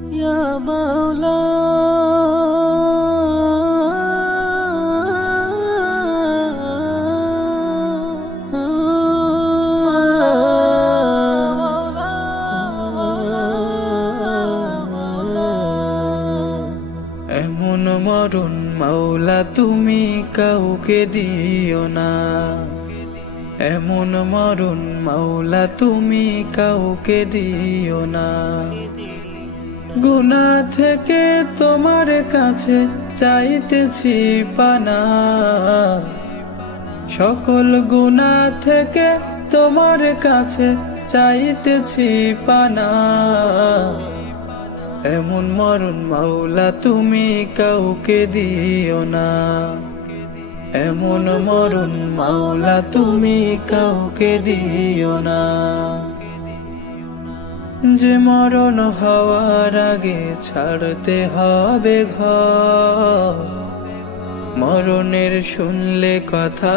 ইয়া মাওলা এমন মরণ মাওলা তুমি কাউকে দিও না, এমন মরণ মাওলা তুমি কাউকে দিও না। গুনাহ থেকে তোমার কাছে চাইতেছি পানা, সকল গুনাহ থেকে তোমার কাছে চাইতেছি পানা। এমন মরণ মাওলা তুমি কাউকে দিও না, এমন মরণ মাওলা তুমি কাউকে দিও না। যে মরণ হওয়ার আগে ছাড়তে হবে ঘর, মরণের শুনলে কথা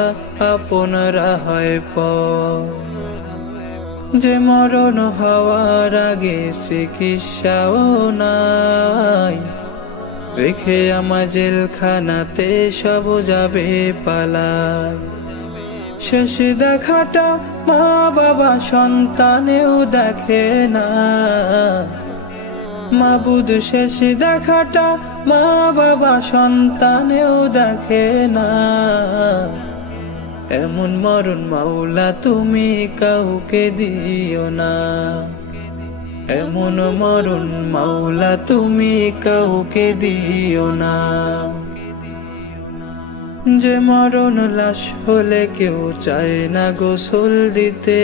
আপনরা হয় পর। যে মরণ হওয়ার আগে চিকিৎসাও নাই, রেখে আমার জেলখানাতে সব যাবে পালায়। শেষ দেখাটা মা বাবা সন্তানেও দেখে না, মাবুদ শেষ দেখাটা মা বাবা সন্তানেও দেখে না। এমন মরণ মাওলা তুমি কাউকে দিও না, এমন মরণ মাওলা তুমি কাউকে দিও না। যে মরণ লাশ হলে কেউ চায় না গোসল দিতে,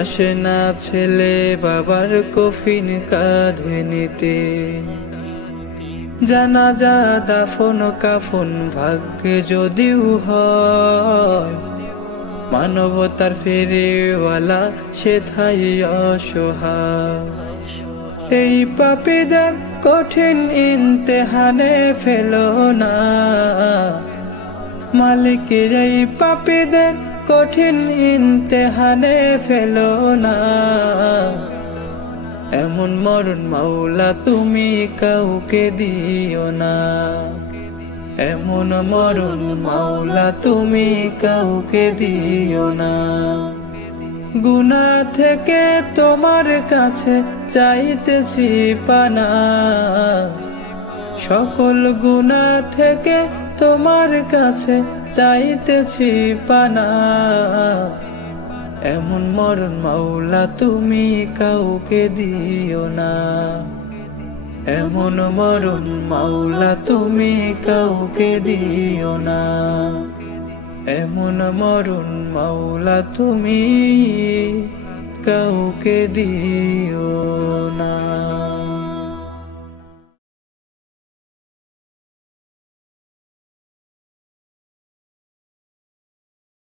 আসে না ছেলে বাবার কফিন কাঁধে নিতে। জানাজা দাফন কাফন ভাগ্যে যদিও হয়, মানবতার ফেরেওয়ালা সেথায় অসহায়। এই পাপীদের কঠিন ইমতিহানে ফেলো না, মালিকের এই পাপীদের কঠিন ইমতিহানে ফেলো না। এমন মরণ মাওলা তুমি কাউকে দিও না, এমন মরণ মাওলা তুমি কাউকে দিও না। গুনাহ থেকে তোমার কাছে চাইতেছি পানা, সকল গুনাহ থেকে তোমার কাছে চাইতেছি পানা। এমন মরণ মাওলা তুমি কাউকে দিও না, এমন মরণ মাওলা তুমি কাউকে দিও না, এমন মরণ মাওলা তুমি কাউকে দিও না।